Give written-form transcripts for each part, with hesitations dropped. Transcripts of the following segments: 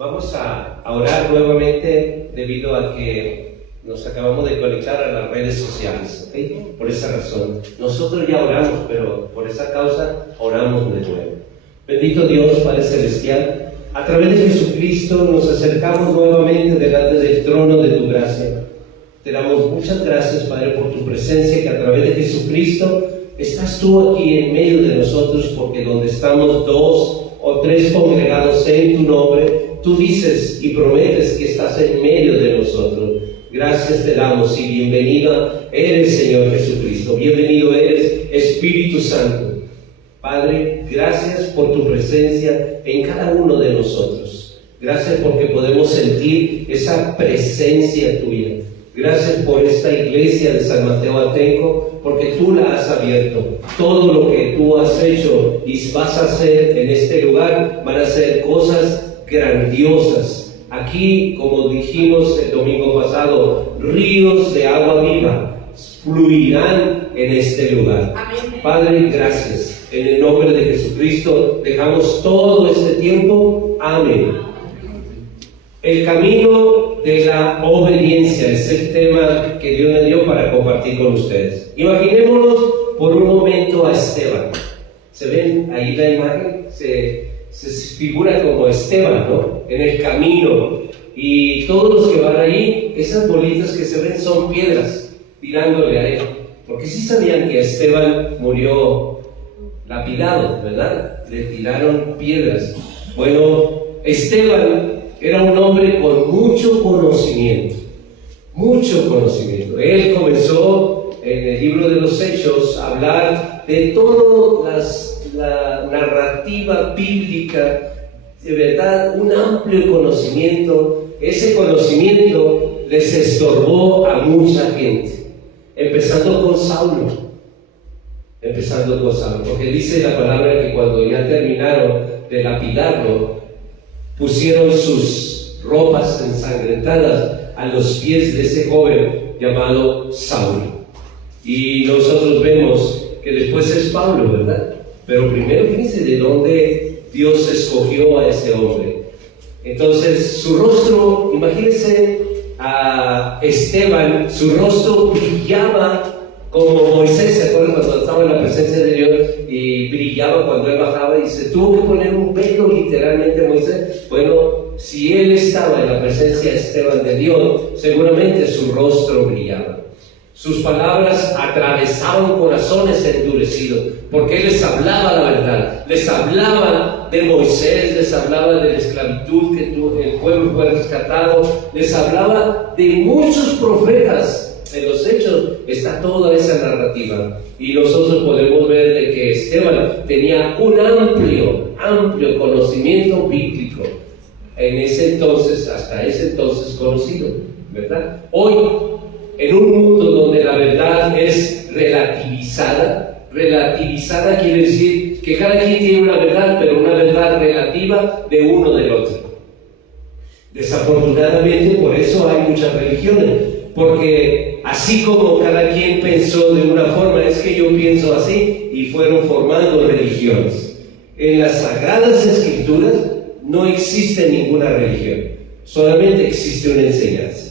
Vamos a orar nuevamente debido a que nos acabamos de conectar a las redes sociales, ¿ok? Por esa razón. Nosotros ya oramos, pero por esa causa oramos de nuevo. Bendito Dios, Padre Celestial, a través de Jesucristo nos acercamos nuevamente delante del trono de tu gracia. Te damos muchas gracias, Padre, por tu presencia, que a través de Jesucristo estás tú aquí en medio de nosotros, porque donde estamos 2 o 3 congregados en tu nombre, tú dices y prometes que estás en medio de nosotros. Gracias te damos y bienvenida eres, Señor Jesucristo. Bienvenido eres, Espíritu Santo. Padre, gracias por tu presencia en cada uno de nosotros. Gracias porque podemos sentir esa presencia tuya. Gracias por esta iglesia de San Mateo Atenco, porque tú la has abierto. Todo lo que tú has hecho y vas a hacer en este lugar van a ser cosas grandiosas. Aquí, como dijimos el domingo pasado, ríos de agua viva fluirán en este lugar. Amén. Padre, gracias. En el nombre de Jesucristo dejamos todo este tiempo. Amén. El camino de la obediencia es el tema que Dios me dio para compartir con ustedes. Imaginémonos por un momento a Esteban. ¿Se ven ahí la imagen? Se figura como Esteban, ¿no? En el camino. Y todos los que van ahí, esas bolitas que se ven son piedras tirándole a él. Porque sí sabían que Esteban murió lapidado, ¿verdad? Le tiraron piedras. Bueno, Esteban era un hombre con mucho conocimiento. Mucho conocimiento. Él comenzó en el libro de los Hechos a hablar de toda la narrativa bíblica, de verdad, un amplio conocimiento. Ese conocimiento les estorbó a mucha gente, empezando con Saulo, porque dice la palabra que cuando ya terminaron de lapidarlo, pusieron sus ropas ensangrentadas a los pies de ese joven llamado Saulo. Y nosotros vemos que después es Pablo, ¿verdad? Pero primero fíjense de dónde Dios escogió a ese hombre. Entonces su rostro, imagínense a Esteban, su rostro brillaba como Moisés. ¿Se acuerdan cuando estaba en la presencia de Dios y brillaba cuando él bajaba y se tuvo que poner un velo literalmente Moisés? Bueno, si él estaba en la presencia de Esteban de Dios, seguramente su rostro brillaba. Sus palabras atravesaban corazones endurecidos, porque él les hablaba la verdad, les hablaba de Moisés, les hablaba de la esclavitud que el pueblo fue rescatado, les hablaba de muchos profetas. En los Hechos está toda esa narrativa, y nosotros podemos ver de que Esteban tenía un amplio conocimiento bíblico en ese entonces, hasta ese entonces conocido, ¿verdad? Hoy, en un mundo donde la verdad es relativizada quiere decir que cada quien tiene una verdad, pero una verdad relativa de uno del otro. Desafortunadamente, por eso hay muchas religiones, porque así como cada quien pensó de una forma, es que yo pienso así, y fueron formando religiones. En las Sagradas Escrituras no existe ninguna religión, solamente existe una enseñanza.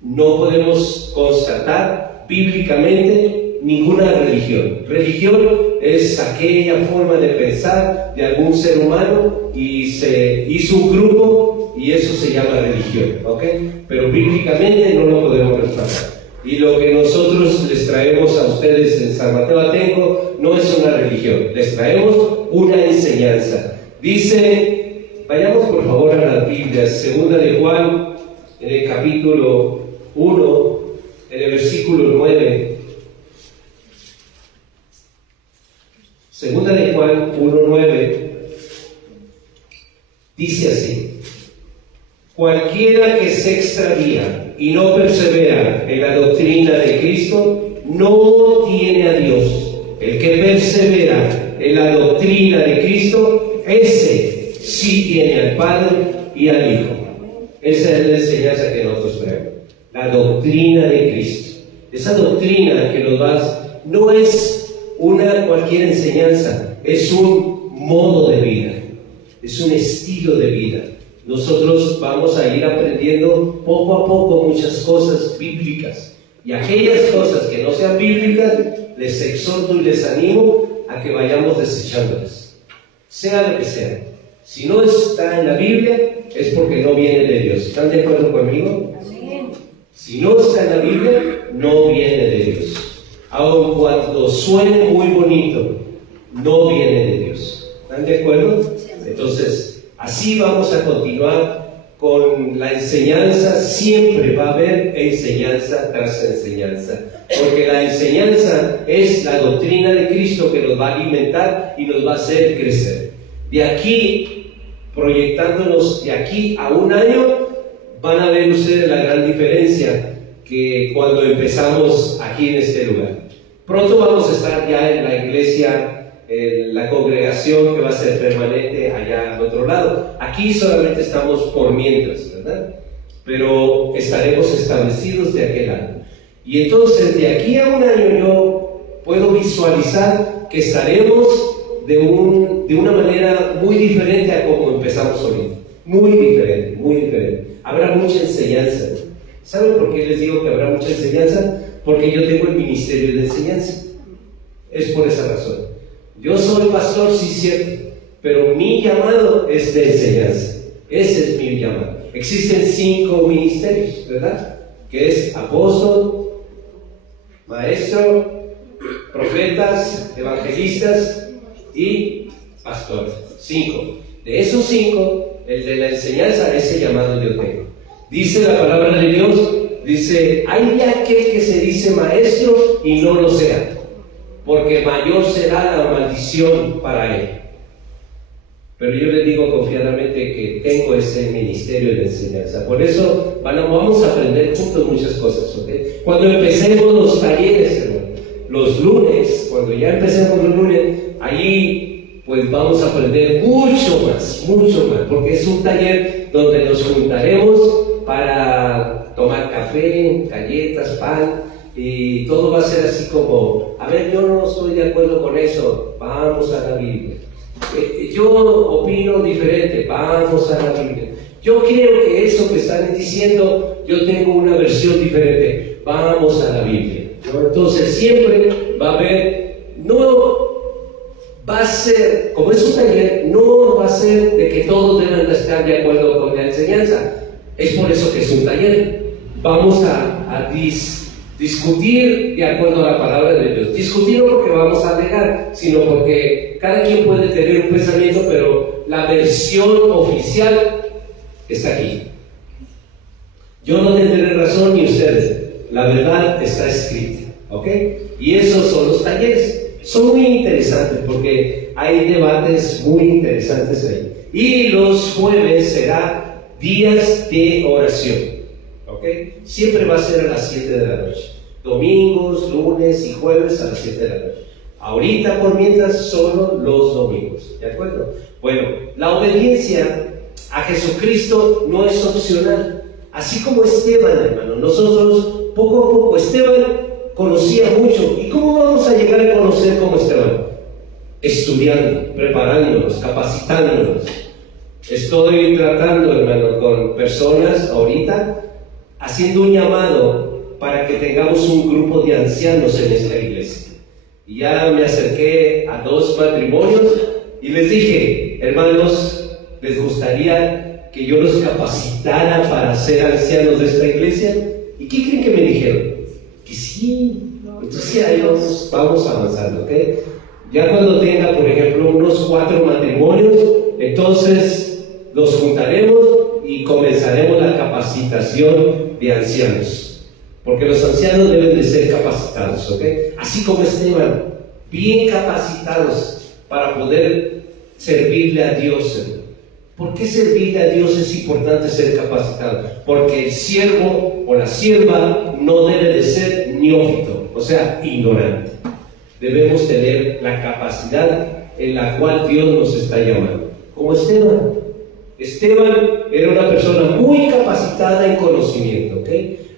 No podemos constatar bíblicamente ninguna religión. Religión es aquella forma de pensar de algún ser humano y se hizo un grupo y eso se llama religión, ¿ok? Pero bíblicamente no lo podemos respaldar. Y lo que nosotros les traemos a ustedes en San Mateo Atenco no es una religión, les traemos una enseñanza. Dice, vayamos por favor a las Biblias, segunda de Juan, en el capítulo 1, en el versículo 9. Segunda de Juan 1:9 dice así: cualquiera que se extravía y no persevera en la doctrina de Cristo no tiene a Dios. El que persevera en la doctrina de Cristo, ese sí tiene al Padre y al Hijo. Esa es la enseñanza que nosotros traemos, la doctrina de Cristo. Esa doctrina que nos da no es una cualquier enseñanza, es un modo de vida, es un estilo de vida. nosotros vamos a ir aprendiendo poco a poco muchas cosas bíblicas. Y aquellas cosas que no sean bíblicas, les exhorto y les animo a que vayamos desechándolas. Sea lo que sea. Si no está en la Biblia, es porque no viene de Dios. ¿Están de acuerdo conmigo? Si no está en la Biblia, no viene de Dios. Aun cuando suene muy bonito, no viene de Dios. ¿Están de acuerdo? Entonces, así vamos a continuar con la enseñanza. Siempre va a haber enseñanza tras enseñanza, porque la enseñanza es la doctrina de Cristo que nos va a alimentar y nos va a hacer crecer. De aquí, proyectándonos de aquí a un año, van a ver ustedes la gran diferencia que cuando empezamos aquí en este lugar. Pronto vamos a estar ya en la iglesia, en la congregación que va a ser permanente allá al otro lado. Aquí solamente estamos por mientras, ¿verdad? Pero estaremos establecidos de aquel lado. Y entonces de aquí a un año yo puedo visualizar que estaremos de una manera muy diferente a como empezamos ahorita. Muy diferente, muy diferente. Habrá mucha enseñanza. ¿Saben por qué les digo que habrá mucha enseñanza? Porque yo tengo el ministerio de enseñanza. Es por esa razón. Yo soy pastor, sí, cierto, pero mi llamado es de enseñanza. Ese es mi llamado. Existen 5 ministerios, ¿verdad? Que es apóstol, maestro, profetas, evangelistas y pastores. 5. De esos 5, el de la enseñanza, ese llamado yo tengo. Dice la palabra de Dios, dice, hay de aquel que se dice maestro y no lo sea, porque mayor será la maldición para él. Pero yo les digo confiadamente que tengo ese ministerio de enseñanza. Por eso vamos a aprender juntos muchas cosas, ¿ok? Cuando empecemos los talleres, hermano, los lunes, cuando ya empecemos los lunes, allí pues vamos a aprender mucho más, porque es un taller donde nos juntaremos para tomar café, galletas, pan, y todo va a ser así como, a ver, yo no estoy de acuerdo con eso, vamos a la Biblia. Yo opino diferente, vamos a la Biblia. Yo creo que eso que están diciendo, yo tengo una versión diferente, vamos a la Biblia, ¿no? Entonces siempre va a haber, no va a ser, como es un taller, no va a ser de que todos deben estar de acuerdo con la enseñanza. Es por eso que es un taller. Vamos a discutir de acuerdo a la palabra de Dios. Discutir no porque vamos a alegar, sino porque cada quien puede tener un pensamiento, pero la versión oficial está aquí. Yo no tendré razón ni ustedes. La verdad está escrita, ¿ok? Y esos son los talleres. Son muy interesantes porque hay debates muy interesantes ahí. Y los jueves será días de oración, ¿ok? Siempre va a ser a las 7 de la noche. Domingos, lunes y jueves a las 7 de la noche. Ahorita por mientras solo los domingos, ¿de acuerdo? Bueno, la obediencia a Jesucristo no es opcional. Así como Esteban, hermano, nosotros poco a poco, Esteban conocía mucho. ¿Y cómo vamos a llegar a conocer como Esteban? Estudiando, preparándonos, capacitándonos. Estoy tratando, hermano, con personas ahorita, haciendo un llamado para que tengamos un grupo de ancianos en esta iglesia. Y ya me acerqué a 2 matrimonios y les dije, hermanos, ¿les gustaría que yo los capacitara para ser ancianos de esta iglesia? ¿Y qué creen que me dijeron? Que sí. Entonces ahí vamos avanzando, ¿ok? Ya cuando tenga, por ejemplo, unos 4 matrimonios, entonces los juntaremos y comenzaremos la capacitación de ancianos, porque los ancianos deben de ser capacitados, ¿ok? Así como Esteban, bien capacitados para poder servirle a Dios. ¿Por qué servirle a Dios es importante ser capacitado? Porque el siervo o la sierva no debe de ser neófito, o sea, ignorante. Debemos tener la capacidad en la cual Dios nos está llamando, como Esteban. Esteban era una persona muy capacitada en conocimiento, ¿ok?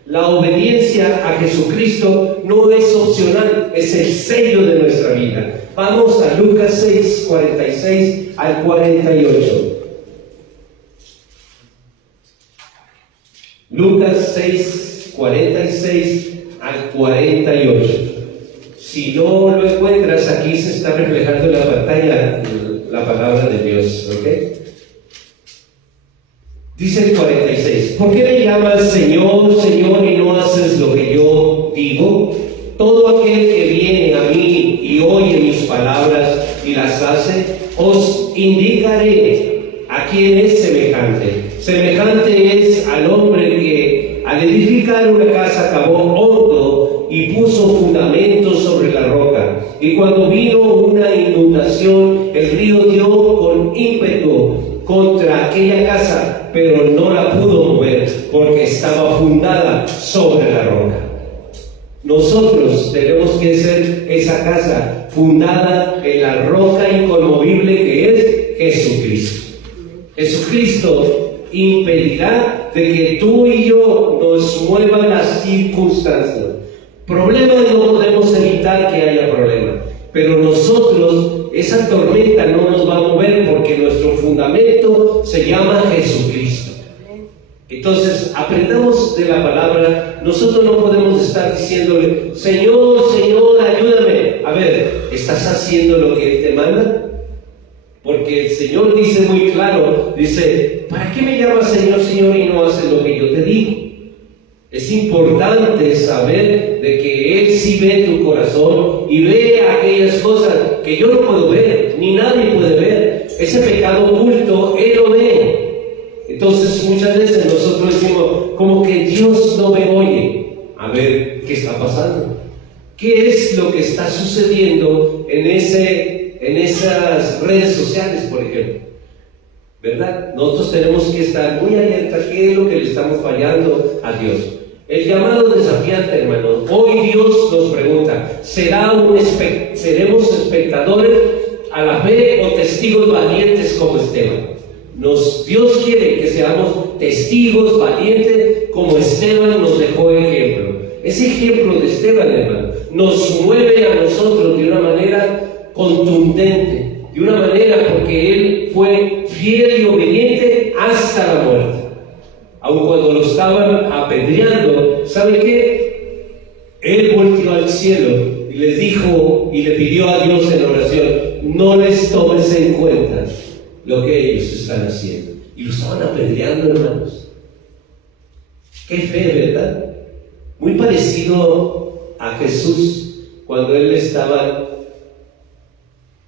La obediencia a Jesucristo no es opcional, es el sello de nuestra vida. Vamos a Lucas 6, 46 al 48. Lucas 6, 46 al 48. Si no lo encuentras, aquí se está reflejando en la pantalla la palabra de Dios, ¿ok? Dice el 46, ¿por qué me llamas Señor, Señor, y no haces lo que yo digo? Todo aquel que viene a mí y oye mis palabras y las hace, os indicaré a quién es semejante. Semejante es al hombre que al edificar una casa cavó hondo y puso fundamentos sobre la roca. Y cuando vino una inundación, el río dio con ímpetu contra aquella casa, pero no la pudo mover porque estaba fundada sobre la roca. Nosotros tenemos que ser esa casa fundada en la roca inconmovible que es Jesucristo. Jesucristo impedirá de que tú y yo nos muevan las circunstancias. Problemas no podemos evitar que haya problemas, pero nosotros, esa tormenta no nos va a mover porque nuestro fundamento se llama Jesucristo. Entonces, aprendamos de la palabra. Nosotros no podemos estar diciéndole, Señor, Señor, ayúdame. A ver, ¿estás haciendo lo que Él te manda? Porque el Señor dice muy claro, dice, ¿para qué me llamas Señor, Señor y no haces lo que yo te digo? Es importante saber de que Él sí ve tu corazón y ve aquellas cosas que yo no puedo ver, ni nadie puede ver. Ese pecado oculto, Él lo ve. Entonces muchas veces nosotros decimos, como que Dios no me oye. A ver, ¿qué está pasando? ¿Qué es lo que está sucediendo en esas redes sociales, por ejemplo? ¿Verdad? Nosotros tenemos que estar muy alerta. ¿Qué es lo que le estamos fallando a Dios? El llamado desafiante, hermanos. Hoy Dios nos pregunta, ¿seremos espectadores a la fe o testigos valientes como Esteban? Dios quiere que seamos testigos valientes como Esteban nos dejó ejemplo. Ese ejemplo de Esteban, hermano, nos mueve a nosotros de una manera contundente, de una manera porque él fue fiel y obediente hasta la muerte. Aun cuando lo estaban apedreando, ¿sabe qué? Él volvió al cielo y les dijo y le pidió a Dios en oración, no les tomes en cuenta lo que ellos están haciendo. Y lo estaban apedreando, hermanos. Qué fe, ¿verdad? Muy parecido a Jesús cuando él estaba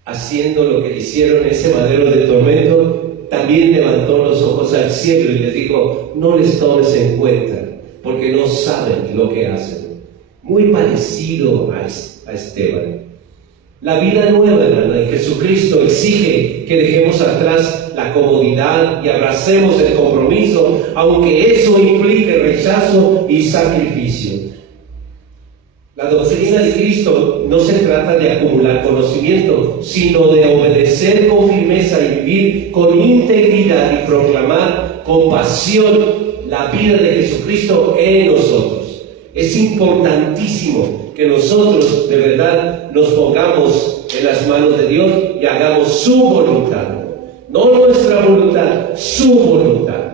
haciendo lo que le hicieron en ese madero de tormento. También levantó los ojos al cielo y les dijo, no les tomes en cuenta porque no saben lo que hacen. Muy parecido a Esteban. La vida nueva, hermano, en Jesucristo exige que dejemos atrás la comodidad y abracemos el compromiso, aunque eso implique rechazo y sacrificio. La doctrina de Cristo no se trata de acumular conocimiento, sino de obedecer con firmeza y vivir con integridad y proclamar con pasión la vida de Jesucristo en nosotros. Es importantísimo que nosotros de verdad nos pongamos en las manos de Dios y hagamos su voluntad. No nuestra voluntad, su voluntad.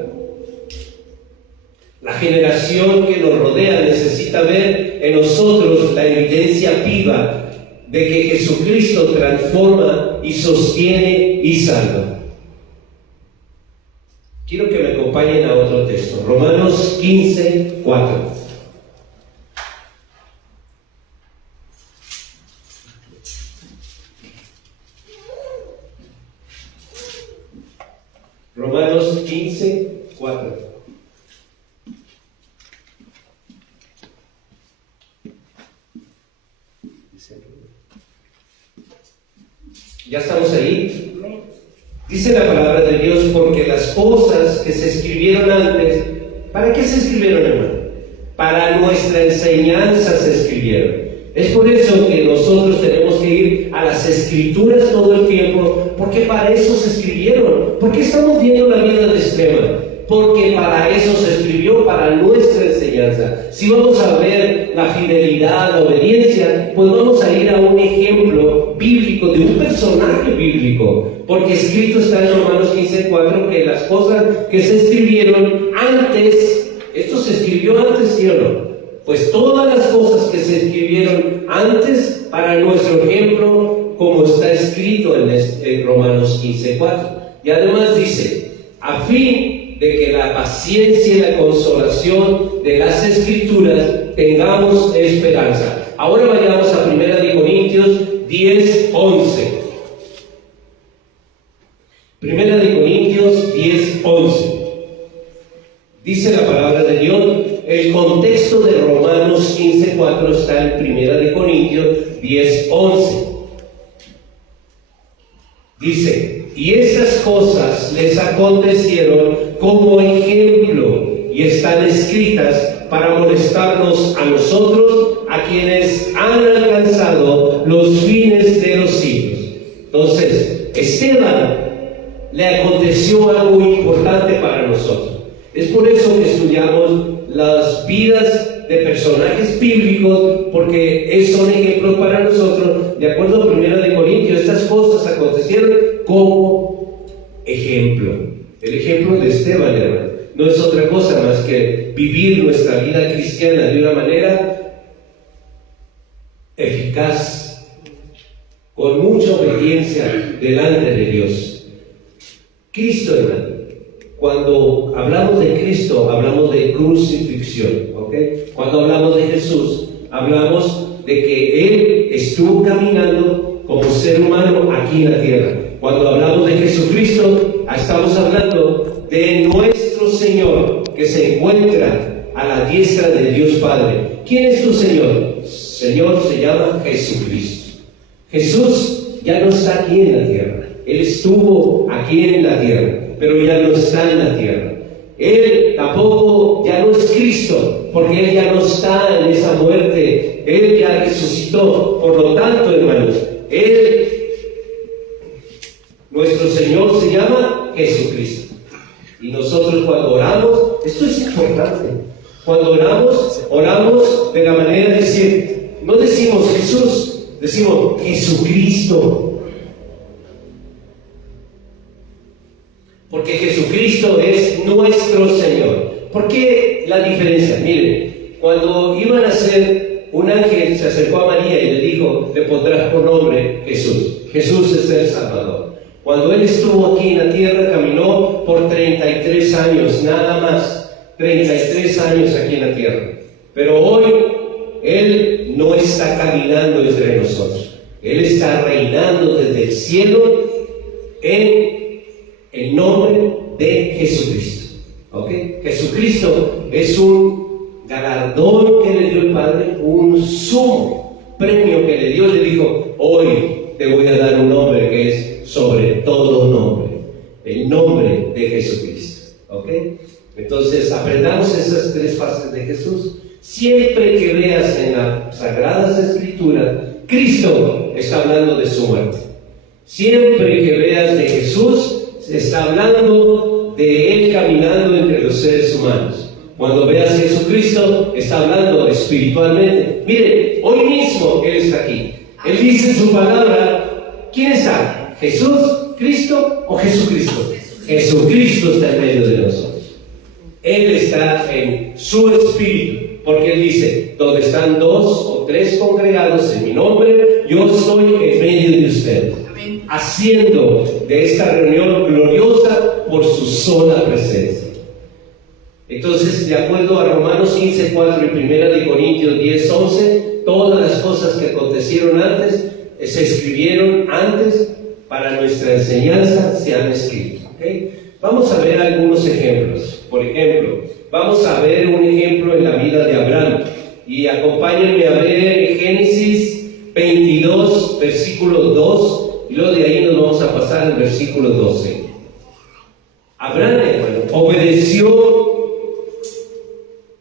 La generación que nos rodea necesita ver en nosotros la evidencia viva de que Jesucristo transforma y sostiene y salva. Quiero que me acompañen a otro texto, Romanos 15, 4. Romanos 15, 4. ¿Ya estamos ahí? Dice la palabra de Dios, porque las cosas que se escribieron antes, ¿para qué se escribieron, hermano? Para nuestra enseñanza se escribieron. Es por eso que nosotros tenemos que ir a las Escrituras todo el tiempo, porque para eso se escribieron. ¿Por qué estamos viendo la vida de Esteban? Porque para eso se escribió, para nuestra enseñanza. Si vamos a ver la fidelidad, la obediencia, pues vamos a ir a un ejemplo bíblico, de un personaje bíblico. Porque escrito está en Romanos 15:4 que las cosas que se escribieron antes, esto ¿sí o no? Pues todas las cosas que se escribieron antes para nuestro ejemplo, como está escrito en Romanos 15:4. Y además dice, a fin de que la paciencia y la consolación de las Escrituras tengamos esperanza. Ahora vayamos a 1 Corintios 10:11. 1 Corintios 10:11. Dice la palabra de Dios. El contexto de Romanos 15:4 está en 1 Corintios 10:11. Dice, y esas cosas les acontecieron como ejemplo y están escritas para molestarnos a nosotros, a quienes han alcanzado los fines de los siglos. Entonces, Esteban le aconteció algo importante para nosotros. Es por eso que estudiamos las vidas de personajes bíblicos, porque son ejemplos para nosotros. De acuerdo a 1 Corintios, estas cosas acontecieron como ejemplo. El ejemplo de Esteban, hermano, no es otra cosa más que vivir nuestra vida cristiana de una manera eficaz, con mucha obediencia delante de Dios. Cristo, hermano, cuando hablamos de Cristo, hablamos de crucifixión, ¿ok? Cuando hablamos de Jesús, hablamos de que Él estuvo caminando como ser humano aquí en la tierra. Cuando hablamos de Jesucristo, estamos hablando de nuestro Señor, que se encuentra a la diestra de Dios Padre. ¿Quién es tu Señor? Señor se llama Jesucristo. Jesús ya no está aquí en la tierra. Él estuvo aquí en la tierra, pero ya no está en la tierra. Él tampoco ya no es Cristo, porque Él ya no está en esa muerte. Él ya resucitó. Por lo tanto, hermanos, nuestro Señor se llama Jesucristo. Y nosotros cuando oramos, esto es importante. Cuando oramos de la manera de decir, no decimos Jesús, decimos Jesucristo. Porque Jesucristo es nuestro Señor. ¿Por qué la diferencia? Miren, cuando iban a ser, un ángel se acercó a María y le dijo, le pondrás por nombre Jesús. Jesús es el Salvador. Cuando Él estuvo aquí en la tierra, caminó por 33 años, nada más. 33 años aquí en la tierra. Pero hoy, Él no está caminando entre nosotros. Él está reinando desde el cielo en el nombre de Jesucristo. ¿Ok? Jesucristo es un galardón que le dio el Padre, un sumo premio que le dio. Le dijo, hoy te voy a dar un nombre que es sobre todo nombre, el nombre de Jesucristo. ¿Ok? Entonces aprendamos esas tres fases de Jesús. Siempre que veas en las Sagradas Escrituras, Cristo está hablando de su muerte. Siempre que veas de Jesús, se está hablando de Él caminando entre los seres humanos. Cuando veas a Jesucristo, está hablando espiritualmente. Mire, hoy mismo Él está aquí. Él dice en su palabra, ¿quién está? ¿Jesús, Cristo o Jesucristo? Jesucristo está en medio de nosotros. Él está en su espíritu, porque Él dice, donde están 2 o 3 congregados en mi nombre, yo estoy en medio de ustedes, haciendo de esta reunión gloriosa por su sola presencia. Entonces, de acuerdo a Romanos 15:4 y 1 Corintios 10:11, todas las cosas que acontecieron antes, se escribieron antes, para nuestra enseñanza se han escrito. ¿Okay? Vamos a ver algunos ejemplos. Por ejemplo, vamos a ver un ejemplo en la vida de Abraham. Y acompáñenme a ver Génesis 22, versículo 2. Y luego de ahí nos vamos a pasar al versículo 12. Abraham, hermano, obedeció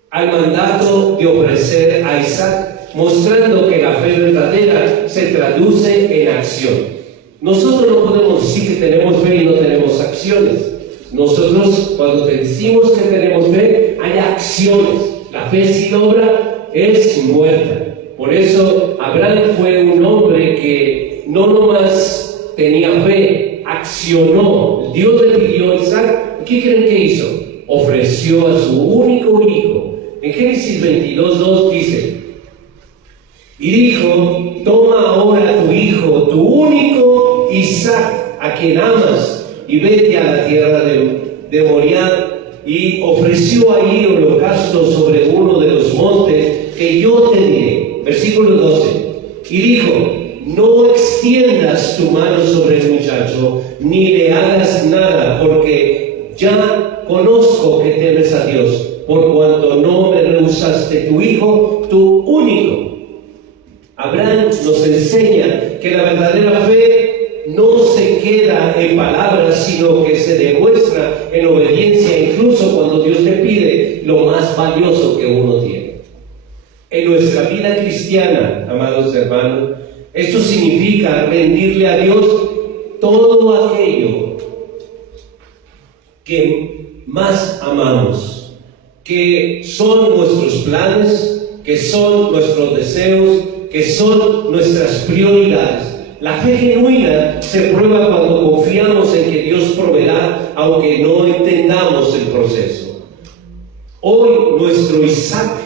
al mandato de ofrecer a Isaac, mostrando que la fe verdadera se traduce en acción. Nosotros no podemos decir que tenemos fe y no tenemos acciones. Nosotros, cuando decimos que tenemos fe, hay acciones. La fe sin obra es muerta. Por eso, Abraham fue un hombre que no nomás tenía fe, accionó. Dios le pidió a Isaac. ¿Qué creen que hizo? Ofreció a su único hijo, En Génesis 22:2 dice: y dijo, toma ahora tu hijo, tu único Isaac, a quien amas, y vete a la tierra de Moriah, y ofreció ahí holocausto sobre uno de los montes que yo te diré. Versículo 12. Y dijo, no extiendas tu mano sobre el muchacho, ni le hagas nada, porque ya conozco que temes a Dios, por cuanto no me rehusaste tu hijo, tu único. Abraham nos enseña que la verdadera fe no se queda en palabras, sino que se demuestra en obediencia, incluso cuando Dios te pide lo más valioso que uno tiene. En nuestra vida cristiana, amados hermanos, esto significa rendirle a Dios todo aquello que más amamos, que son nuestros planes, que son nuestros deseos, que son nuestras prioridades. La fe genuina se prueba cuando confiamos en que Dios proveerá, aunque no entendamos el proceso. Hoy nuestro Isaac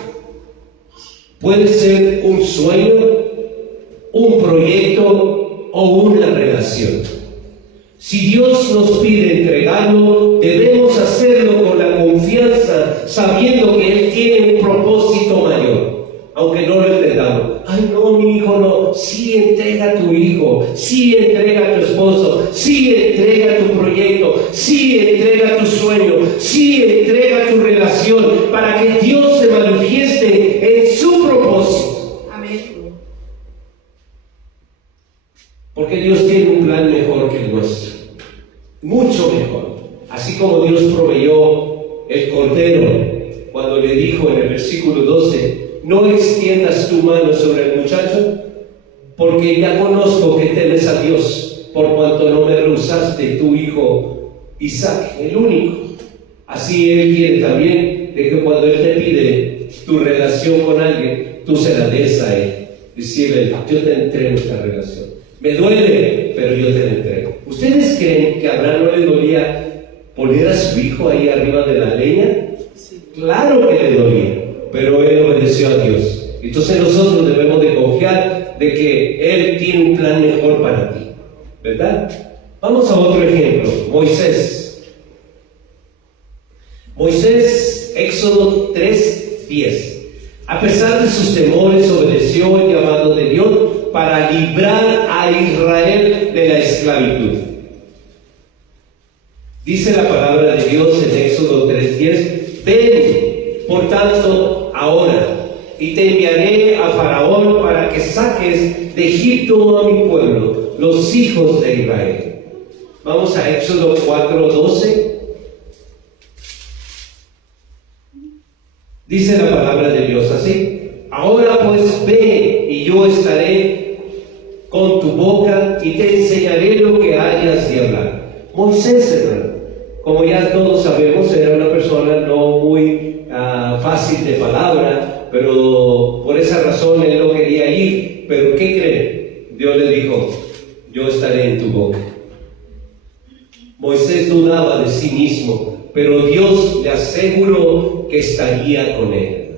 puede ser un sueño, un proyecto o una relación. Si Dios nos pide entregarlo, debemos hacerlo con la confianza, sabiendo que Él tiene un propósito mayor, aunque no lo entendamos. Ay, no, mi hijo, no. Sí, entrega a tu hijo. Sí, entrega a tu esposo. Sí, entrega tu proyecto. Sí, entrega tu sueño. Sí, entrega tu relación, para que Dios se manifieste en su propósito. Amén. Porque Dios tiene un plan mejor que el nuestro, mucho mejor. Así como Dios proveyó el cordero cuando le dijo en el versículo 12, no extiendas tu mano sobre el muchacho, porque ya conozco que temes a Dios, por cuanto no me rehusaste tu hijo Isaac, el único. Así Él quiere también de que cuando Él te pide tu relación con alguien, tú se la des a Él. Decirle, yo te entrego esta relación. Me duele, pero yo te la entrego. ¿Ustedes creen que a Abraham no le dolía poner a su hijo ahí arriba de la leña? Sí. Claro que le dolía, pero él obedeció a Dios. Entonces nosotros debemos de confiar de que Él tiene un plan mejor para ti, ¿verdad? Vamos a otro ejemplo, Moisés. Moisés, Éxodo 3:10. A pesar de sus temores, obedeció el llamado de Dios para librar a Israel de la esclavitud. Dice la palabra de Dios en Éxodo 3:10, ven, por tanto, ahora, y te enviaré a Faraón para que saques de Egipto a mi pueblo, los hijos de Israel. Vamos a Éxodo 4:12. Dice la palabra de Dios así: ahora pues ve, y yo estaré con tu boca y te enseñaré lo que hayas de hablar. Moisés, hermano, como ya todos sabemos, era una persona no muy fácil de palabra, pero por esa razón él no quería ir. Pero ¿qué creen? Dios le dijo, yo estaré en tu boca. Moisés dudaba de sí mismo, pero Dios le aseguró que estaría con él.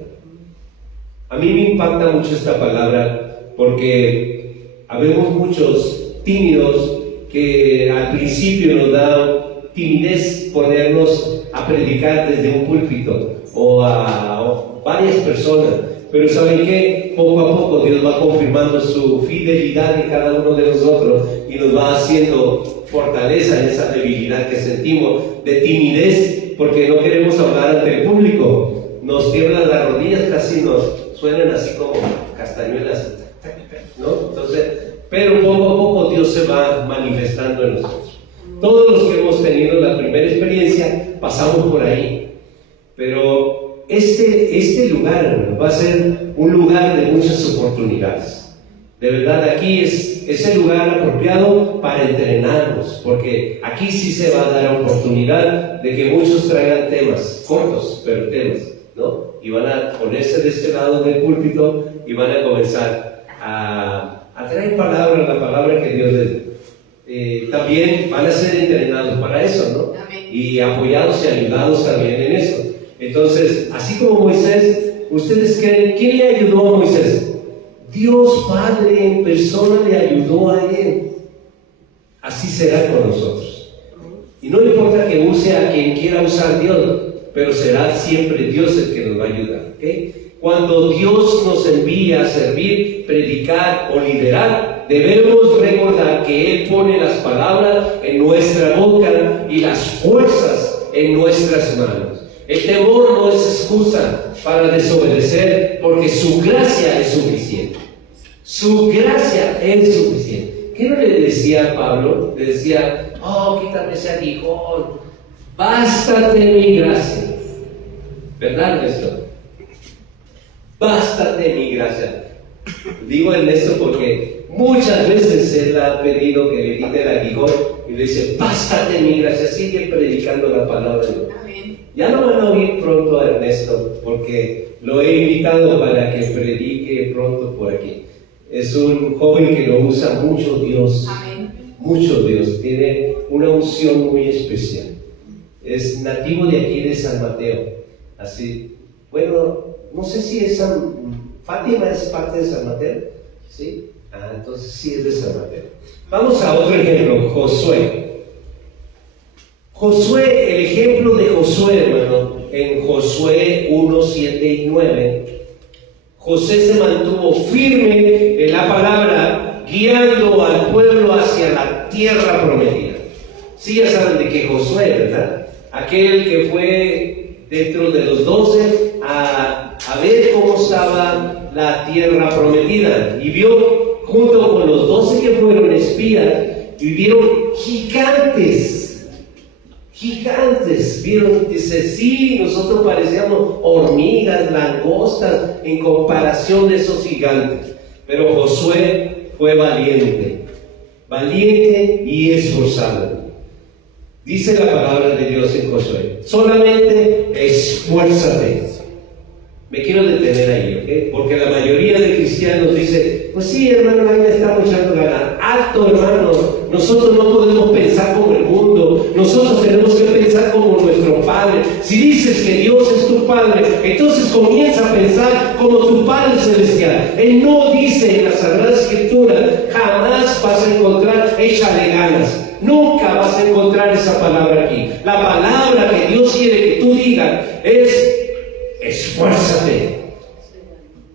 A mí me impacta mucho esta palabra porque habemos muchos tímidos que al principio nos da timidez ponernos a predicar desde un púlpito o a varias personas, pero ¿saben qué? Poco a poco Dios va confirmando su fidelidad en cada uno de nosotros y nos va haciendo fortaleza en esa debilidad que sentimos de timidez, porque no queremos hablar ante el público, nos tiemblan las rodillas, casi nos suenan así como castañuelas, ¿no? Entonces, pero poco a poco Dios se va manifestando en nosotros. Todos los que hemos tenido la primera experiencia pasamos por ahí, pero este lugar va a ser un lugar de muchas oportunidades. De verdad, aquí es el lugar apropiado para entrenarnos, porque aquí sí se va a dar oportunidad de que muchos traigan temas, cortos, pero temas, ¿no? Y van a ponerse de este lado del púlpito y van a comenzar a traer palabras, la palabra que Dios les dé. También van a ser entrenados para eso, ¿no? Amén. Y apoyados y ayudados también en eso. Entonces, así como Moisés, ¿Ustedes creen quién le ayudó a Moisés? Dios Padre en persona le ayudó a él. Así será con nosotros. Y no importa que use a quien quiera usar Dios, pero será siempre Dios el que nos va a ayudar. ¿Okay? Cuando Dios nos envía a servir, predicar o liderar, debemos recordar que Él pone las palabras en nuestra boca y las fuerzas en nuestras manos. El temor no es excusa para desobedecer, porque su gracia es suficiente. Su gracia es suficiente. ¿Qué no le decía a Pablo? Le decía, oh, quítame ese aguijón, bástate mi gracia. ¿Verdad, Ernesto? Bástate mi gracia. Digo Ernesto porque muchas veces él ha pedido que le quite el aguijón y le dice, bástate mi gracia, sigue predicando la palabra de Dios. Ya no van a oír pronto a Ernesto porque lo he invitado para que predique pronto por aquí. Es un joven que lo usa mucho Dios. Amén. Mucho Dios. Tiene una unción muy especial. Es nativo de aquí de San Mateo. Así, bueno, no sé si es Fátima es parte de San Mateo. ¿Sí? Entonces sí es de San Mateo. Vamos a otro ejemplo, Josué. Josué, el ejemplo de Josué, hermano, en Josué 1, 7 y 9. José se mantuvo firme en la palabra, guiando al pueblo hacia la tierra prometida. Sí, ya saben de qué Josué, ¿verdad? Aquel que fue dentro de los 12 a ver cómo estaba la tierra prometida. Y vio, junto con los 12 que fueron espías, y vieron gigantes. Vieron, dice, sí, nosotros parecíamos hormigas, langostas, en comparación de esos gigantes. Pero Josué fue valiente y esforzado. Dice la palabra de Dios en Josué, solamente esfuérzate. Me quiero detener ahí, ¿ok? Porque la mayoría de cristianos dice, pues sí, hermano, ahí le estamos echando ganas. Alto, hermano, nosotros no podemos pensar como el mundo, nosotros tenemos que pensar como nuestro Padre. Si dices que Dios es tu Padre, entonces comienza a pensar como tu Padre Celestial. Él no dice en la Sagrada Escritura, jamás vas a encontrar échale ganas. Nunca vas a encontrar esa palabra aquí. La palabra que Dios quiere que tú digas es esfuérzate.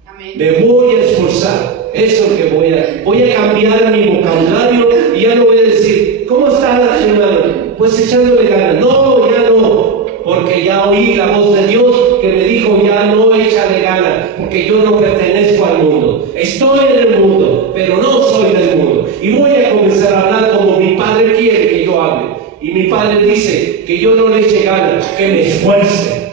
Amén. Me voy a esforzar. Eso es lo que voy a cambiar mi vocabulario y ya no voy a decir, ¿cómo está, hermano? Pues echándole ganas. No, ya no, porque ya oí la voz de Dios que me dijo, ya no échale ganas, porque yo no pertenezco al mundo. Estoy en el mundo, pero no soy del mundo. Y voy a comenzar a hablar como mi Padre quiere que yo hable. Y mi Padre dice que yo no le eche ganas, que me esfuerce.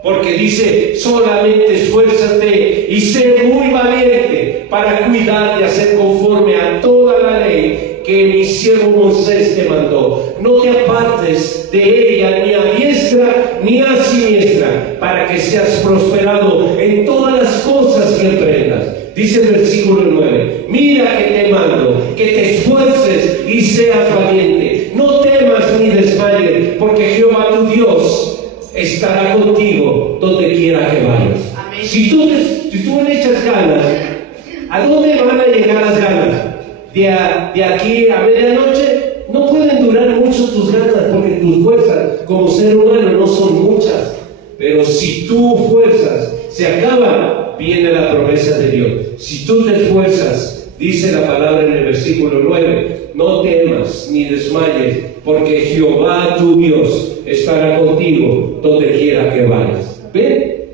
Porque dice, solamente esfuérzate y sé muy valiente para cuidar y hacer conforme a toda la ley que mi siervo Moisés te mandó. No te apartes de ella ni a diestra ni a siniestra, para que seas prosperado en todas las cosas que emprendas. Dice el versículo 9, mira que te mando, que te esfuerces y seas valiente. No temas ni desmayes, porque Jehová tu Dios estará contigo donde quiera que vayas. Amén. Si tú le echas ganas, ¿a dónde van a llegar las ganas? De aquí a medianoche no pueden durar mucho tus ganas, porque tus fuerzas como ser humano no son muchas. Pero si tus fuerzas se acaban, viene la promesa de Dios. Si tú te esfuerzas, dice la palabra en el versículo 9, no temas ni desmayes, porque Jehová tu Dios estará contigo donde quiera que vayas. ¿Ven?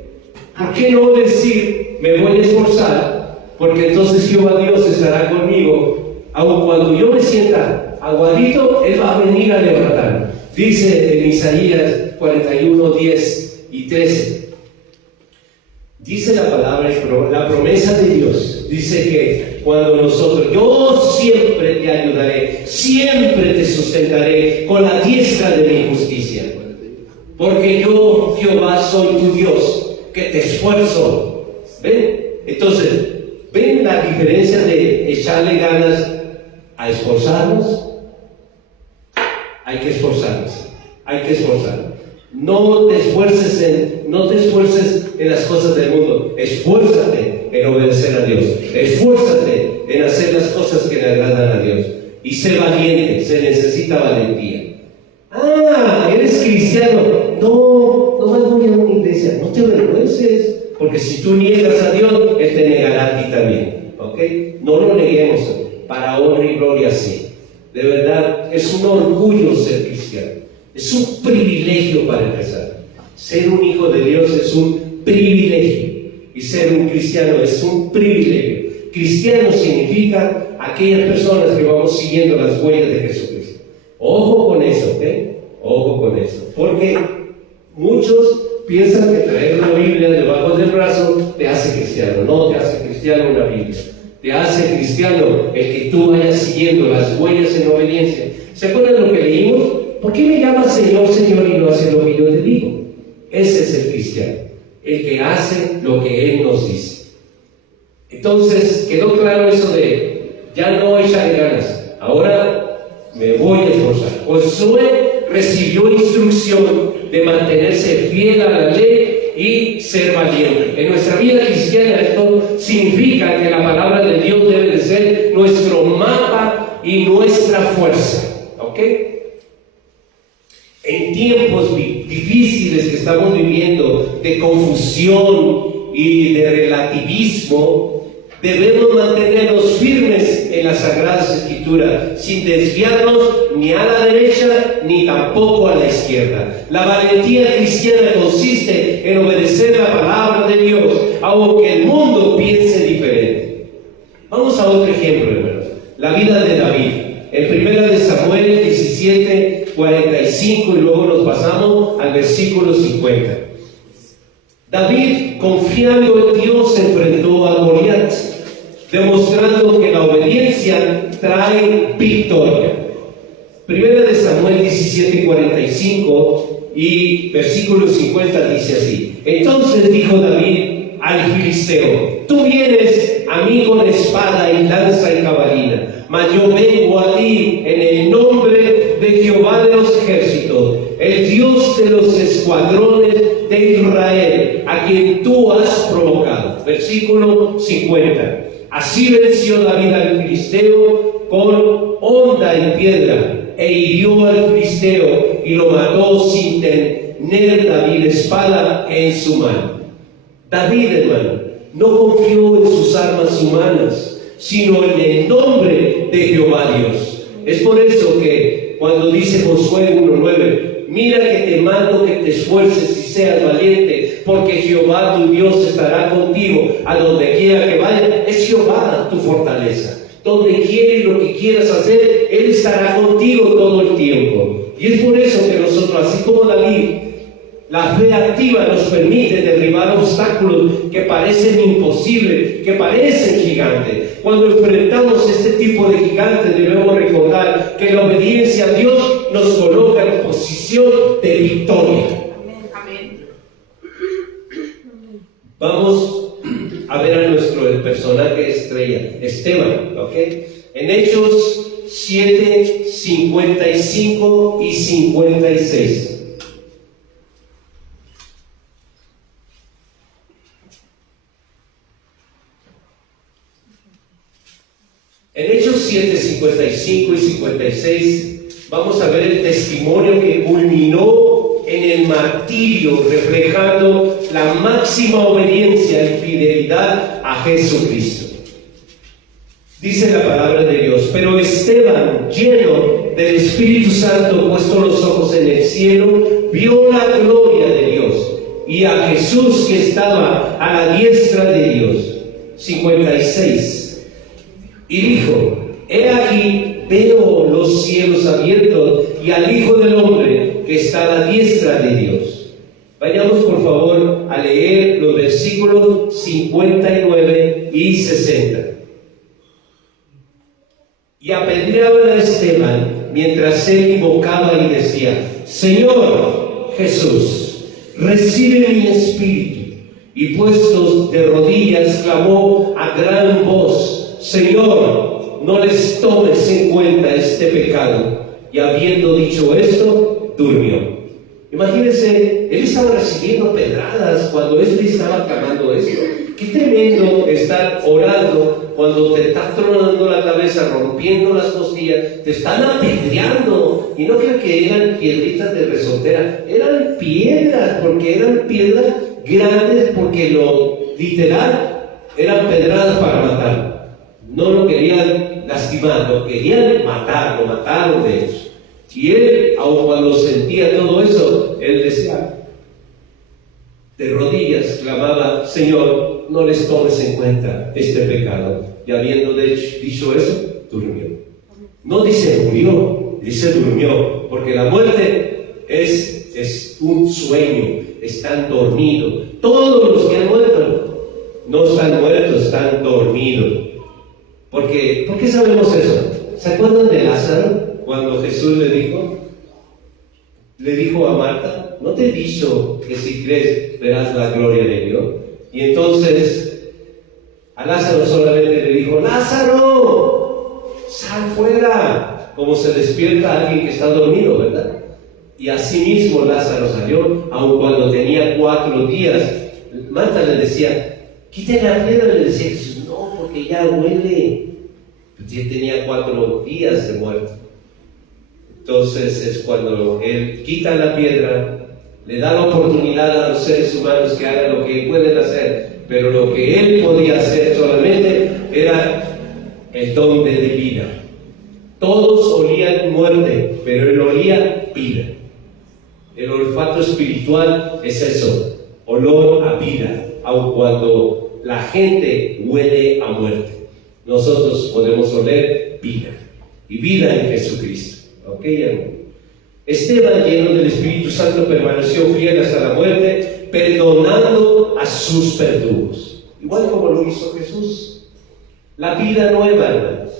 ¿Por qué no decir, me voy a esforzar? Porque entonces Jehová Dios estará conmigo. Aun cuando yo me sienta aguadito, Él va a venir a levantarme. Dice en Isaías 41, 10 y 13. Dice la palabra, la promesa de Dios. Dice que cuando nosotros, yo siempre te ayudaré, siempre te sustentaré con la diestra de mi justicia. Porque yo, Jehová, soy tu Dios, que te esfuerzo. ¿Ven? Entonces, ¿ven la diferencia de echarle ganas a esforzarnos? Hay que esforzarnos. No te esfuerces en las cosas del mundo. Esfuérzate en obedecer a Dios. Esfuérzate en hacer las cosas que le agradan a Dios. Y sé valiente, se necesita valentía. Eres cristiano. No vas muy a una iglesia. No te avergüences, porque si tú niegas a Dios, Él te negará a ti también. ¿Ok? No lo neguemos. Para honra y gloria sí. De verdad, es un orgullo ser cristiano. Es un privilegio para empezar. Ser un hijo de Dios es un privilegio. Y ser un cristiano es un privilegio. Cristiano significa aquellas personas que vamos siguiendo las huellas de Jesucristo. Ojo con eso, ¿ok? Ojo con eso. Porque muchos piensan que traer una Biblia debajo del brazo te hace cristiano. No te hace cristiano una Biblia. Te hace cristiano el que tú vayas siguiendo las huellas en obediencia. ¿Se acuerdan de lo que leímos? ¿Por qué me llamas Señor, Señor y no hace lo que yo te digo? Ese es el cristiano, el que hace lo que Él nos dice. Entonces, quedó claro eso de ya no echarle ganas, ahora me voy a esforzar. Josué recibió instrucción de mantenerse fiel a la ley y ser valiente. En nuestra vida cristiana esto significa que la palabra de Dios debe de ser nuestro mapa y nuestra fuerza. ¿Ok? En tiempos difíciles que estamos viviendo, de confusión y de relativismo, debemos mantenernos firmes en las Sagradas Escrituras, sin desviarnos ni a la derecha ni tampoco a la izquierda. La valentía cristiana consiste en obedecer la palabra de Dios, aunque el mundo piense diferente. Vamos a otro ejemplo, hermanos. La vida de David. En 1 Samuel 17, 45, y luego nos pasamos al versículo 50. David, confiando en Dios, enfrentó a Goliat, demostrando que la obediencia trae victoria. 1 Samuel 17, 45 y versículo 50 dice así: Entonces dijo David al filisteo: Tú vienes a mí con espada y lanza y jabalina, mas yo vengo a ti en el nombre de Jehová de los ejércitos, el Dios de los escuadrones de Israel, a quien tú has provocado. Versículo 50. Así venció David al filisteo con honda y piedra, e hirió al filisteo y lo mató sin tener David espada en su mano. David, hermano, no confió en sus armas humanas, sino en el nombre de Jehová Dios. Es por eso que cuando dice Josué 1:9, mira que te mando que te esfuerces y seas valiente, porque Jehová tu Dios estará contigo a donde quiera que vayas. Es Jehová tu fortaleza. Donde quieres lo que quieras hacer, Él estará contigo todo el tiempo. Y es por eso que nosotros, así como David, la fe activa nos permite derribar obstáculos que parecen imposibles, que parecen gigantes. Cuando enfrentamos este tipo de gigantes, debemos recordar que la obediencia a Dios nos coloca en posición de victoria. Amén. Vamos a ver a el personaje estrella, Esteban, ¿ok? En Hechos 7, 55 y 56. En Hechos 7, 55 y 56 vamos a ver el testimonio que culminó en el martirio, reflejando la máxima obediencia y fidelidad a Jesucristo. Dice la palabra de Dios: pero Esteban, lleno del Espíritu Santo, puesto los ojos en el cielo, vio la gloria de Dios y a Jesús que estaba a la diestra de Dios. 56. Y dijo: he aquí, veo los cielos abiertos y al Hijo del Hombre que está a la diestra de Dios. Vayamos por favor a leer los versículos 59 y 60. Y apedreaban a Esteban mientras él invocaba y decía: Señor Jesús, recibe mi espíritu. Y puestos de rodillas clamó a gran voz: Señor, no les tomes en cuenta este pecado. Y habiendo dicho esto, durmió. Imagínense, él estaba recibiendo pedradas cuando él estaba clamando esto. Qué tremendo estar orando cuando te está tronando la cabeza, rompiendo las costillas, te están apedreando. Y no creo que eran piedritas de resortera, eran piedras, porque eran piedras grandes, porque lo literal eran pedradas para matar. No lo querían lastimar, lo querían matar, lo mataron de ellos. Y él, aun cuando sentía todo eso, él decía, de rodillas, clamaba, Señor, no les tomes en cuenta este pecado. Y habiendo dicho eso, durmió. No dice murió, dice durmió, porque la muerte es un sueño, están dormidos. Todos los que han muerto no están muertos, están dormidos. ¿Por qué sabemos eso? ¿Se acuerdan de Lázaro? Cuando Jesús le dijo a Marta, ¿no te he dicho que si crees verás la gloria de Dios? Y entonces a Lázaro solamente le dijo, Lázaro, sal fuera, como se despierta alguien que está dormido, ¿verdad? Y así mismo Lázaro salió, aun cuando tenía 4 días. Marta le decía, quiten la piedra, le decía Jesús, no, porque ya huele. Pues ya tenía 4 días de muerto. Entonces es cuando él quita la piedra, le da la oportunidad a los seres humanos que hagan lo que pueden hacer, pero lo que él podía hacer solamente era el don de vida. Todos olían muerte, pero él olía vida. El olfato espiritual es eso, olor a vida, aun cuando la gente huele a muerte. Nosotros podemos oler vida, y vida en Jesucristo. ¿Ok, hermano? Esteban, lleno del Espíritu Santo, permaneció fiel hasta la muerte, perdonando a sus verdugos, igual como lo hizo Jesús. La vida nueva, hermanos,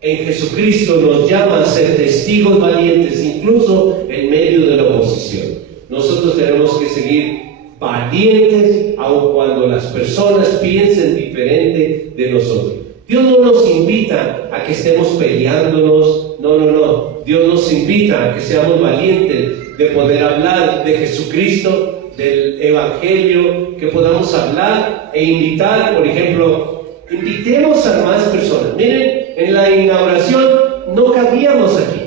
en Jesucristo nos llama a ser testigos valientes, incluso en medio de la oposición. Nosotros tenemos que seguir valientes, aun cuando las personas piensen diferente de nosotros. Dios no nos invita a que estemos peleándonos, no. Dios nos invita a que seamos valientes de poder hablar de Jesucristo, del Evangelio, que podamos hablar e invitar, por ejemplo, invitemos a más personas. Miren, en la inauguración no cabíamos aquí.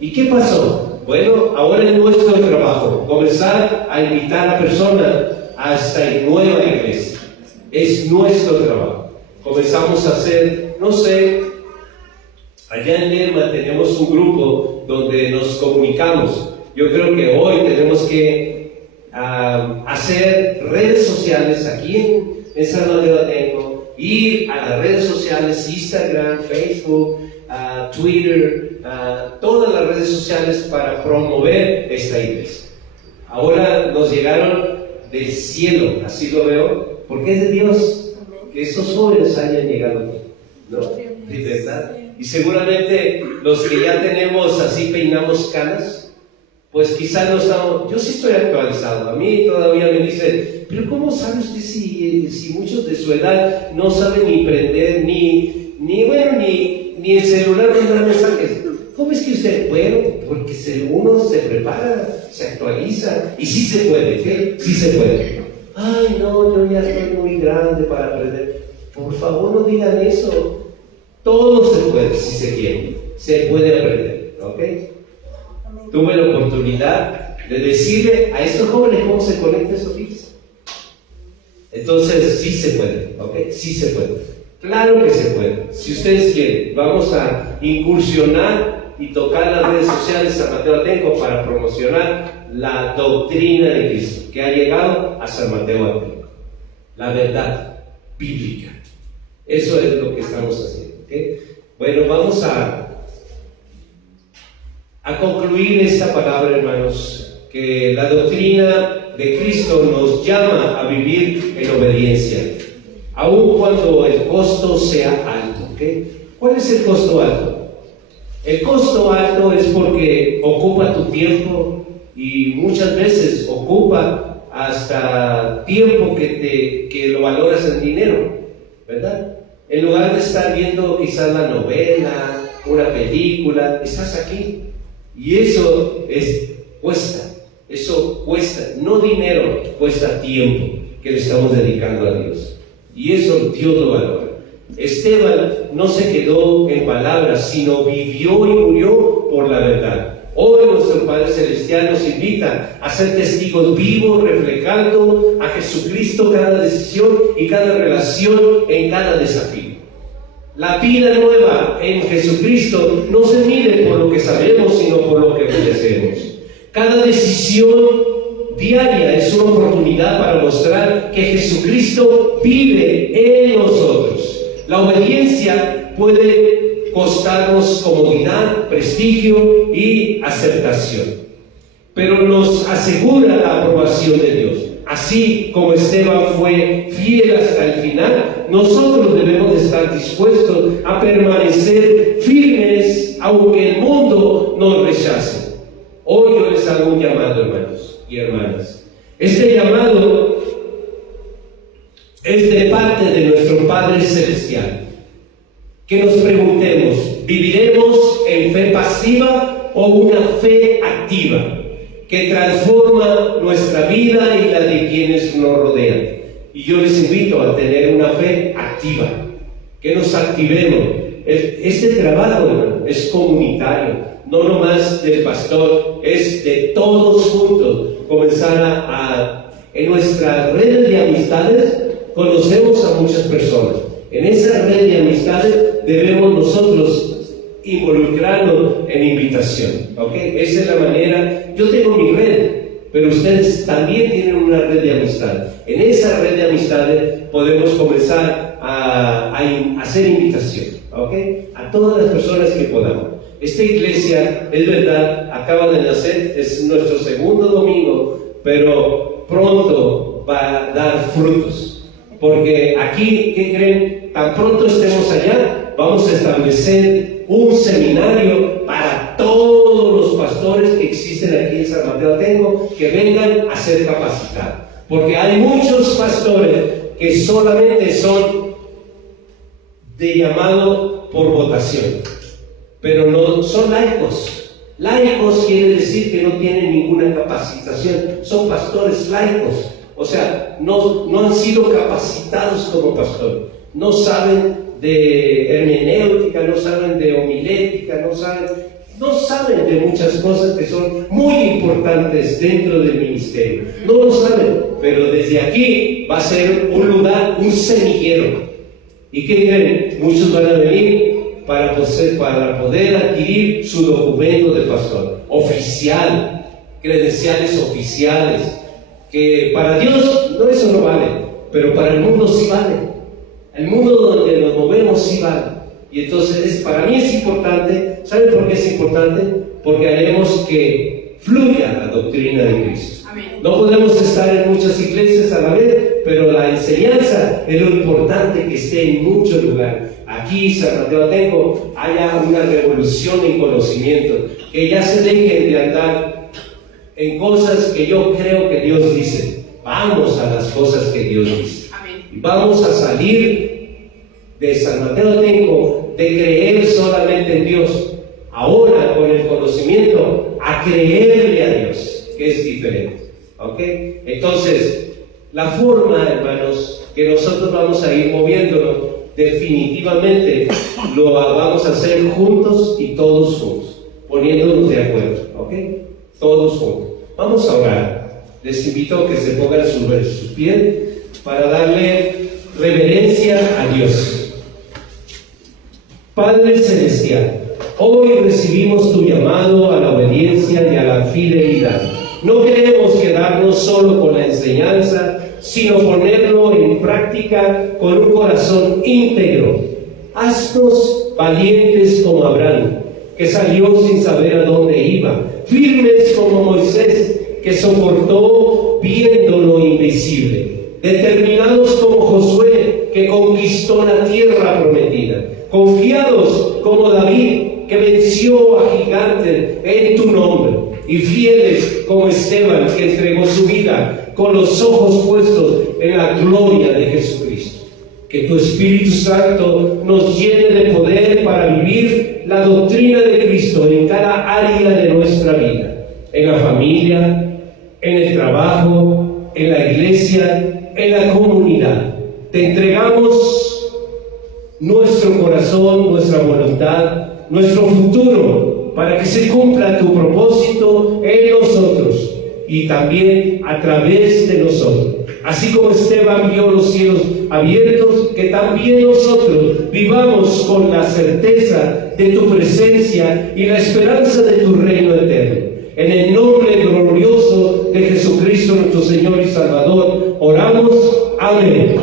¿Y qué pasó? Bueno, ahora es nuestro trabajo comenzar a invitar a personas a esta nueva iglesia. Es nuestro trabajo. Comenzamos a hacer, no sé, allá en Lerma tenemos un grupo donde nos comunicamos. Yo creo que hoy tenemos que hacer redes sociales aquí en San Mateo Atenco, ir a las redes sociales, Instagram, Facebook, Twitter, todas las redes sociales para promover esta iglesia. Ahora nos llegaron del cielo, así lo veo, porque es de Dios que estos jóvenes hayan llegado aquí, ¿no? De verdad. Y seguramente los que ya tenemos así peinamos canas, pues quizás no estamos. Yo sí estoy actualizado. A mí todavía me dicen, pero ¿cómo sabe usted si muchos de su edad no saben ni prender ni el celular mandar mensajes? ¿Cómo es que usted? Bueno, porque uno se prepara, se actualiza, y sí se puede, ¿qué? Sí se puede. Ay, no, yo ya estoy muy grande para aprender. Por favor, no digan eso. Todo se puede, si se quiere. Se puede aprender, ¿ok? Tuve la oportunidad de decirle a estos jóvenes cómo se conecta su física. Entonces, sí se puede, ¿ok? Sí se puede. Claro que se puede. Si ustedes quieren, vamos a incursionar y tocar las redes sociales de San Mateo Atenco para promocionar la doctrina de Cristo que ha llegado a San Mateo Atenco. La verdad bíblica. Eso es lo que estamos haciendo. ¿Okay? Bueno, vamos a concluir esta palabra, hermanos, que la doctrina de Cristo nos llama a vivir en obediencia, aun cuando el costo sea alto. ¿Okay? ¿Cuál es el costo alto? El costo alto es porque ocupa tu tiempo y muchas veces ocupa hasta tiempo que lo valoras en dinero, ¿verdad? En lugar de estar viendo quizás la novela, una película, estás aquí. Y eso cuesta. Eso cuesta, no dinero, cuesta tiempo que le estamos dedicando a Dios. Y eso Dios lo valora. Esteban no se quedó en palabras, sino vivió y murió por la verdad. Hoy nuestro Padre Celestial nos invita a ser testigos vivos, reflejando a Jesucristo cada decisión y cada relación en cada desafío. La vida nueva en Jesucristo no se mide por lo que sabemos, sino por lo que obedecemos. Cada decisión diaria es una oportunidad para mostrar que Jesucristo vive en nosotros. La obediencia puede costarnos comodidad, prestigio y aceptación, pero nos asegura la aprobación de Dios. Así como Esteban fue fiel hasta el final, nosotros debemos estar dispuestos a permanecer firmes aunque el mundo nos rechace. Hoy yo les hago un llamado, hermanos y hermanas. Este llamado es de parte de nuestro Padre Celestial. Que nos preguntemos, ¿viviremos en fe pasiva o una fe activa que transforma nuestra vida y la de quienes nos rodean? Y yo les invito a tener una fe activa, que nos activemos. Este trabajo, hermano, es comunitario, no nomás del pastor, es de todos juntos. Comenzar en nuestra red de amistades, conocemos a muchas personas. En esa red de amistades debemos nosotros involucrarnos en invitación, ¿ok? Esa es la manera. Yo tengo mi red, pero ustedes también tienen una red de amistad. En esa red de amistades podemos comenzar a hacer invitación, ¿ok? A todas las personas que podamos. Esta iglesia, es verdad, acaba de nacer, es nuestro segundo domingo, pero pronto va a dar frutos. Porque aquí, ¿qué creen? Tan pronto estemos allá, vamos a establecer un seminario para todos los pastores que existen aquí en San Mateo Atenco, que vengan a ser capacitados. Porque hay muchos pastores que solamente son de llamado por votación, pero no son laicos. Laicos quiere decir que no tienen ninguna capacitación, son pastores laicos. O sea, no han sido capacitados como pastor, no saben de hermenéutica, no saben de homilética, no saben de muchas cosas que son muy importantes dentro del ministerio. No lo saben, pero desde aquí va a ser un lugar, un semillero. ¿Y qué creen? Muchos van a venir para poder adquirir su documento de pastor oficial, credenciales oficiales, que para Dios eso no vale, pero para el mundo sí vale. El mundo donde nos movemos sí vale. Y entonces para mí es importante. ¿Saben por qué es importante? Porque haremos que fluya la doctrina de Cristo. Amén. No podemos estar en muchas iglesias a la vez, pero la enseñanza es lo importante, que esté en muchos lugares. Aquí, San Mateo Atenco, haya una revolución en conocimiento, que ya se dejen de andar en cosas que yo creo que Dios dice. Vamos a las cosas que Dios dice. Amén. Y vamos a salir de San Mateo Atenco de creer solamente en Dios, ahora con el conocimiento, a creerle a Dios, que es diferente. ¿Ok? Entonces, la forma, hermanos, que nosotros vamos a ir moviéndonos, definitivamente lo vamos a hacer juntos y todos juntos, poniéndonos de acuerdo. ¿Ok? Todos juntos. Vamos a orar. Les invito a que se pongan sobre sus pies para darle reverencia a Dios. Padre Celestial, hoy recibimos tu llamado a la obediencia y a la fidelidad. No queremos quedarnos solo con la enseñanza, sino ponerlo en práctica con un corazón íntegro. Haznos valientes como Abraham, que salió sin saber a dónde iba, firmes como Moisés, que soportó viendo lo invisible, determinados como Josué, que conquistó la tierra prometida, confiados como David, que venció a gigantes en tu nombre, y fieles como Esteban, que entregó su vida con los ojos puestos en la gloria de Jesucristo. Que tu Espíritu Santo nos llene de poder para vivir la doctrina de Cristo en cada área de nuestra vida, en la familia, en el trabajo, en la iglesia, en la comunidad. Te entregamos nuestro corazón, nuestra voluntad, nuestro futuro, para que se cumpla tu propósito en nosotros y también a través de nosotros. Así como Esteban vio los cielos abiertos, que también nosotros vivamos con la certeza de tu presencia y la esperanza de tu reino eterno. En el nombre glorioso de Jesucristo, nuestro Señor y Salvador, oramos. Amén.